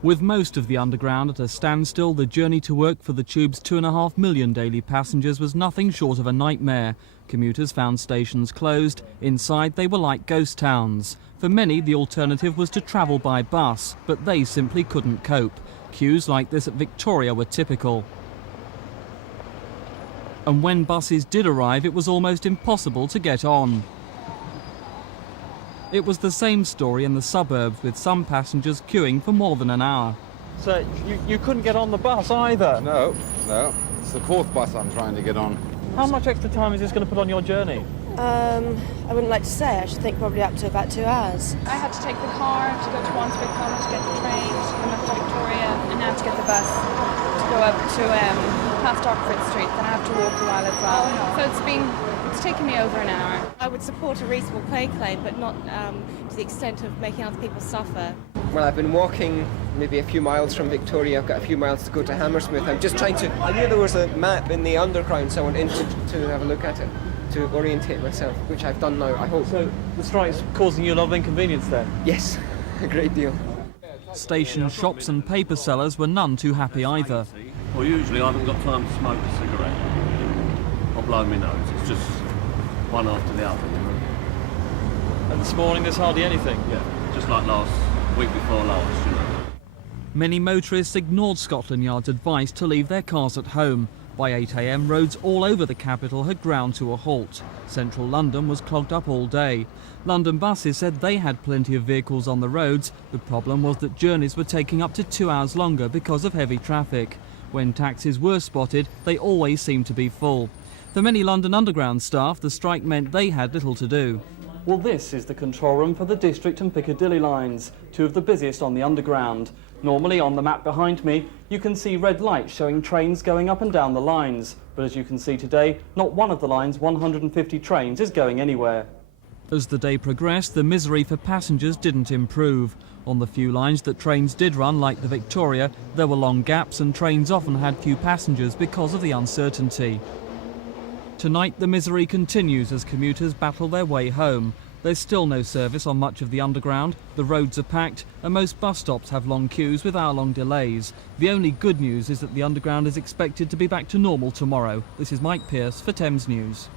With most of the Underground at a standstill, the journey to work for the Tube's 2.5 million daily passengers was nothing short of a nightmare. Commuters found stations closed. Inside, they were like ghost towns. For many, the alternative was to travel by bus, but they simply couldn't cope. Queues like this at Victoria were typical. And when buses did arrive, it was almost impossible to get on. It was the same story in the suburbs, with some passengers queuing for more than an hour. So you couldn't get on the bus either? No. It's the fourth bus I'm trying to get on. How much extra time is this going to put on your journey? I wouldn't like to say. I should think probably up to about 2 hours. I had to take the car to go to Wandsworth Common to get the train to come up to Victoria, and now to get the bus to go up to past Oxford Street. Then I have to walk a while as well. So it's taken me over an hour. I would support a reasonable pay claim, but not to the extent of making other people suffer. Well, I've been walking maybe a few miles from Victoria. I've got a few miles to go to Hammersmith. I'm just trying to... I knew there was a map in the Underground, so I went in to have a look at it, to orientate myself, which I've done now, I hope. So the strike's causing you a lot of inconvenience then? Yes, a great deal. Station shops and paper sellers were none too happy either. Well, usually I haven't got time to smoke a cigarette. I'll blow my nose. It's just one after the other, you know. And this morning there's hardly anything? Yeah, just like week before last, you know. Many motorists ignored Scotland Yard's advice to leave their cars at home. By 8 a.m, roads all over the capital had ground to a halt. Central London was clogged up all day. London buses said they had plenty of vehicles on the roads. The problem was that journeys were taking up to 2 hours longer because of heavy traffic. When taxis were spotted, they always seemed to be full. For many London Underground staff, the strike meant they had little to do. Well, this is the control room for the District and Piccadilly lines, two of the busiest on the Underground. Normally, on the map behind me, you can see red lights showing trains going up and down the lines. But as you can see today, not one of the line's 150 trains is going anywhere. As the day progressed, the misery for passengers didn't improve. On the few lines that trains did run, like the Victoria, there were long gaps and trains often had few passengers because of the uncertainty. Tonight, the misery continues as commuters battle their way home. There's still no service on much of the Underground, the roads are packed, and most bus stops have long queues with hour-long delays. The only good news is that the Underground is expected to be back to normal tomorrow. This is Mike Pearce for Thames News.